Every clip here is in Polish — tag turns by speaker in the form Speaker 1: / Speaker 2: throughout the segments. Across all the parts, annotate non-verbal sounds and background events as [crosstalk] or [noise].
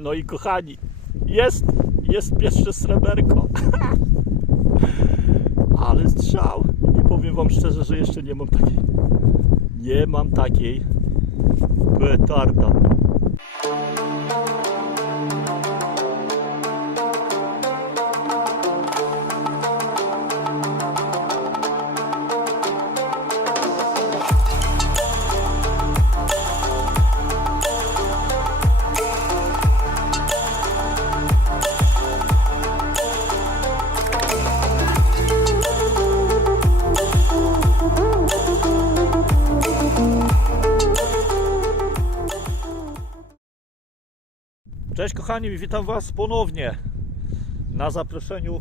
Speaker 1: No i kochani, jest, jest pierwsze sreberko. [laughs] Ale strzał. I powiem wam szczerze, że jeszcze nie mam takiej. Nie mam takiej petarda. Cześć kochani, witam Was ponownie na zaproszeniu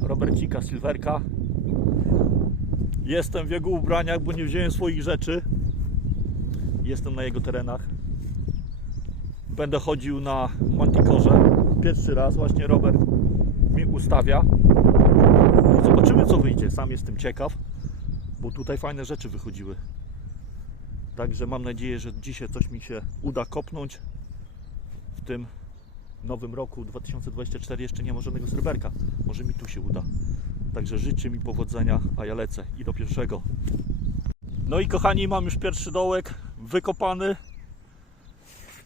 Speaker 1: Robercika Silverka. Jestem w jego ubraniach, bo nie wziąłem swoich rzeczy. Jestem na jego terenach. Będę chodził na Manticorze. Pierwszy raz właśnie Robert mi ustawia. Zobaczymy co wyjdzie. Sam jestem ciekaw, bo tutaj fajne rzeczy wychodziły. Także mam nadzieję, że dzisiaj coś mi się uda kopnąć w tym nowym roku 2024 jeszcze nie ma żadnego sreberka. Może mi tu się uda. Także życzę mi powodzenia, a ja lecę i do pierwszego. No i kochani, mam już pierwszy dołek wykopany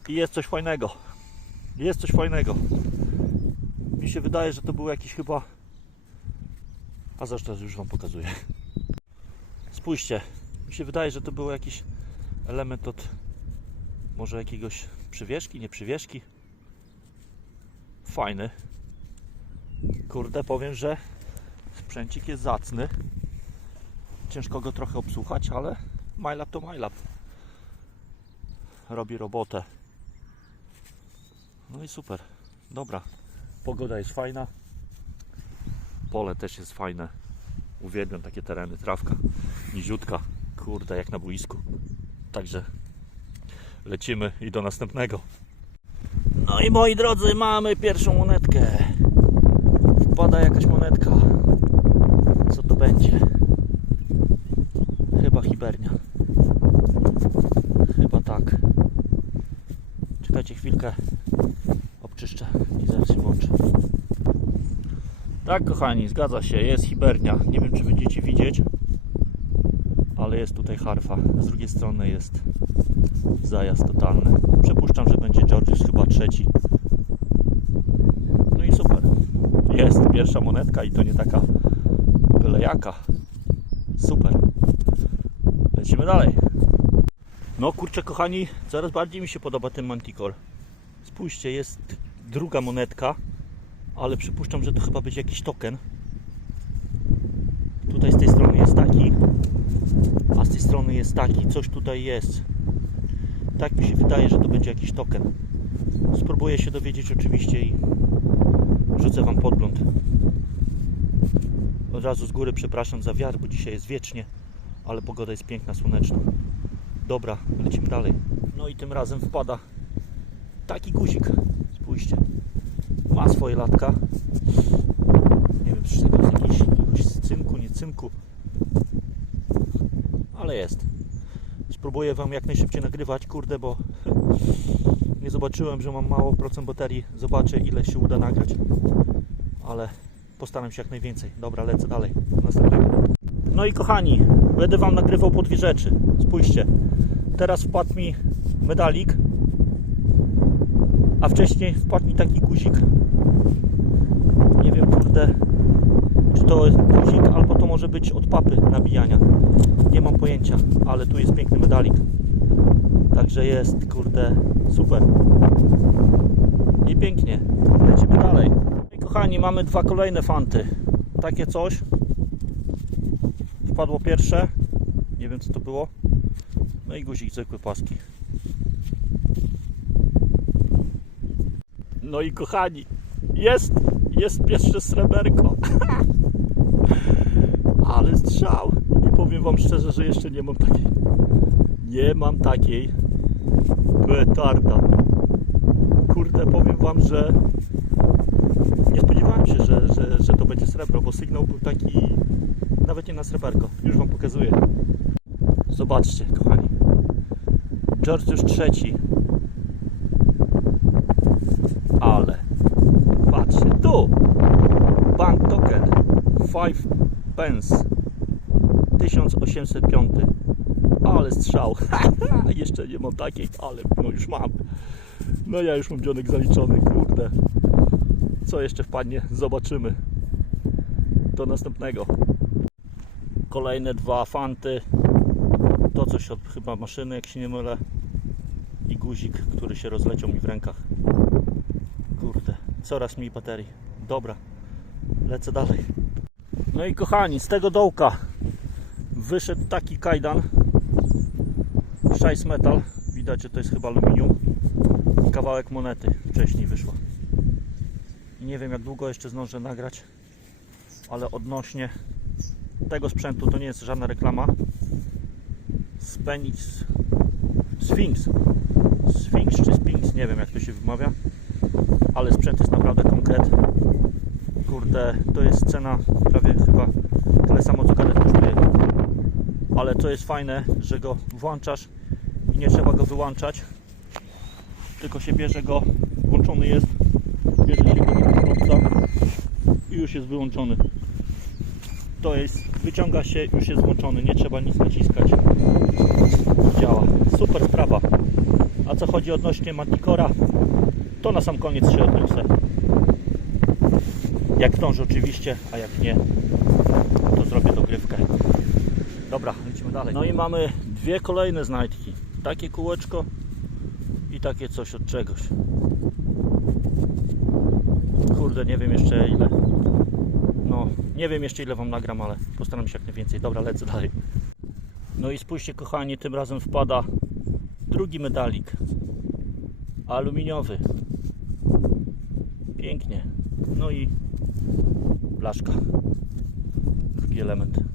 Speaker 1: i jest coś fajnego. Jest coś fajnego. Mi się wydaje, że to był jakiś chyba. A zresztą już Wam pokazuję. Spójrzcie, mi się wydaje, że to był jakiś element od może jakiegoś przywieszki, nie przywieszki. Fajny. Kurde, powiem, że sprzęcik jest zacny. Ciężko go trochę obsłuchać, ale MyLab to MyLab. Robi robotę. No i super. Dobra. Pogoda jest fajna. Pole też jest fajne. Uwielbiam takie tereny. Trawka niziutka. Kurde, jak na boisku. Także lecimy i do następnego. No i moi drodzy, mamy pierwszą monetkę. Wpada jakaś monetka. Co to będzie? Chyba hibernia. Chyba tak. Czekajcie chwilkę. Obczyszczę i zaraz się włączę. Tak, kochani, zgadza się, jest hibernia. Nie wiem, czy będziecie widzieć, ale jest tutaj harfa. Z drugiej strony jest zajazd totalny. Przypuszczam, że będzie Georgius chyba trzeci. No i super. Jest pierwsza monetka i to nie taka byle jaka. Super. Lecimy dalej. No kurczę kochani, coraz bardziej mi się podoba ten Manticore. Spójrzcie, jest druga monetka, ale przypuszczam, że to chyba będzie jakiś token. Tutaj z tej strony jest taki, a z tej strony jest taki. Coś tutaj jest. Tak mi się wydaje, że to będzie jakiś token. Spróbuję się dowiedzieć oczywiście i rzucę Wam podgląd. Od razu z góry przepraszam za wiatr, bo dzisiaj jest wiecznie, ale pogoda jest piękna, słoneczna. Dobra, lecimy dalej. No i tym razem wpada taki guzik. Spójrzcie. Ma swoje latka. Nie wiem, czy to jest z cynku, nie cynku. Ale jest. Spróbuję Wam jak najszybciej nagrywać, kurde, bo [laughs] nie zobaczyłem, że mam mało procent baterii. Zobaczę ile się uda nagrać. Ale postaram się jak najwięcej. Dobra, lecę dalej. No i kochani, będę Wam nagrywał po dwie rzeczy. Spójrzcie. Teraz wpadł mi medalik, a wcześniej wpadł mi taki guzik. Nie wiem, kurde, czy to guzik, może być od papy nabijania. Nie mam pojęcia, ale tu jest piękny medalik. Także jest, kurde, super. I pięknie. Lecimy dalej. I kochani, mamy dwa kolejne fanty. Takie coś. Wpadło pierwsze. Nie wiem co to było. No i guzik zwykły paski. No i kochani, jest, jest pierwsze sreberko. [laughs] Ale strzał. I powiem wam szczerze, że jeszcze nie mam takiej. Nie mam takiej petarda. Kurde, powiem wam, że nie spodziewałem się, że, że, że to będzie srebro, bo sygnał był taki nawet nie na sreberko. Już wam pokazuję. Zobaczcie, kochani. George już trzeci. tu! Bank token 5 pence 1805 ale strzał. [laughs] Jeszcze nie mam takiej, ale no już mam. No ja już mam dzionek zaliczony, kurde. Co jeszcze wpadnie, zobaczymy. Do następnego. Kolejne dwa fanty. To coś od chyba maszyny jak się nie mylę. I guzik, który się rozleciał mi w rękach. Kurde, coraz mniej baterii. Dobra, lecę dalej. No i kochani, z tego dołka wyszedł taki kajdan Shice Metal. Widać, że to jest chyba aluminium. I kawałek monety wcześniej wyszła i nie wiem jak długo jeszcze zdążę nagrać ale odnośnie tego sprzętu to nie jest żadna reklama. Spenix Sphinx Sphinx czy Sphinx, nie wiem jak to się wymawia. Ale sprzęt jest naprawdę konkret kurde, to jest cena prawie chyba tyle samo co kadet ale co jest fajne, że go włączasz i nie trzeba go wyłączać. Tylko się bierze go, włączony jest bierze się go do i już jest wyłączony. To jest, wyciąga się, już jest włączony, nie trzeba nic naciskać. Działa, super sprawa. A co chodzi odnośnie Manticora to na sam koniec się odniosę. Jak zdążę oczywiście, a jak nie to zrobię dogrywkę dobra, lecimy dalej no i mamy dwie kolejne znajdki takie kółeczko i takie coś od czegoś kurde, nie wiem jeszcze ile no, nie wiem jeszcze ile Wam nagram, ale postaram się jak najwięcej. Dobra, lecę dalej. No i spójrzcie kochani, tym razem wpada drugi medalik. Aluminiowy. Pięknie. No i blaszka. Drugi element.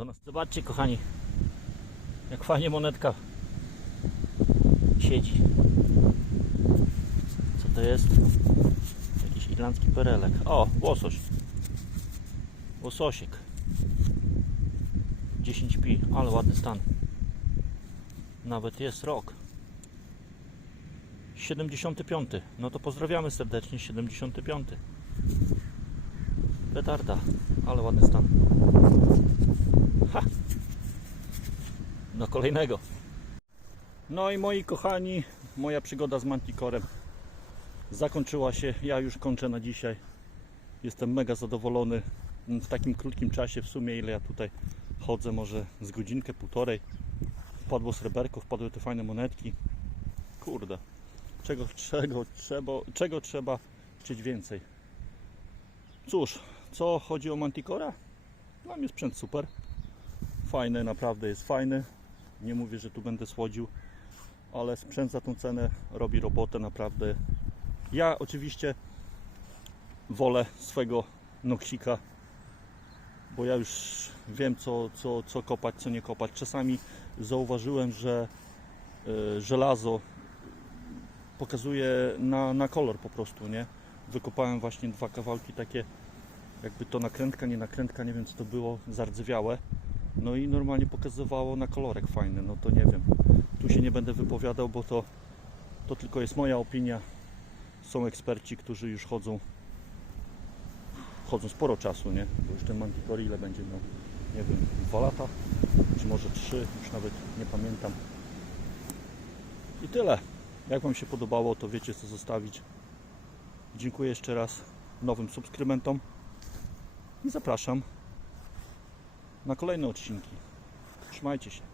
Speaker 1: Do nas. Zobaczcie kochani, jak fajnie monetka siedzi. Co to jest? Jakiś irlandzki perelek. O, łosoś. Łososiek. 10 pi, ale ładny stan. Nawet jest rok. 75. No to pozdrawiamy serdecznie 75. Petarda, ale ładny stan. Ha! No kolejnego. No i moi kochani, moja przygoda z Manticorem zakończyła się. Ja już kończę na dzisiaj. Jestem mega zadowolony w takim krótkim czasie, w sumie ile ja tutaj chodzę, może z godzinkę, półtorej. Wpadło sreberko, wpadły te fajne monetki. Kurde, czego, czego, trzeba, czego trzeba chcieć więcej? Cóż, co chodzi o Manticora? Dla mnie sprzęt super. Fajny, naprawdę jest fajny. Nie mówię, że tu będę słodził, ale sprzęt za tą cenę robi robotę naprawdę ja oczywiście wolę swego noksika, bo ja już wiem co, co, co kopać, co nie kopać. Czasami zauważyłem, że y, żelazo pokazuje na, na kolor po prostu, nie? Wykopałem właśnie dwa kawałki takie, jakby to nakrętka, nie nakrętka, nie wiem co to było, zardzewiałe. No i normalnie pokazywało na kolorek fajny, no to nie wiem. Tu się nie będę wypowiadał, bo to, to tylko jest moja opinia są eksperci, którzy już chodzą chodzą sporo czasu, nie? Bo już ten Manticore ile będzie miał? Nie wiem, dwa lata? Czy może trzy? Już nawet nie pamiętam. I tyle. Jak Wam się podobało, to wiecie co zostawić. Dziękuję jeszcze raz nowym subskrybentom i zapraszam na kolejne odcinki. Trzymajcie się.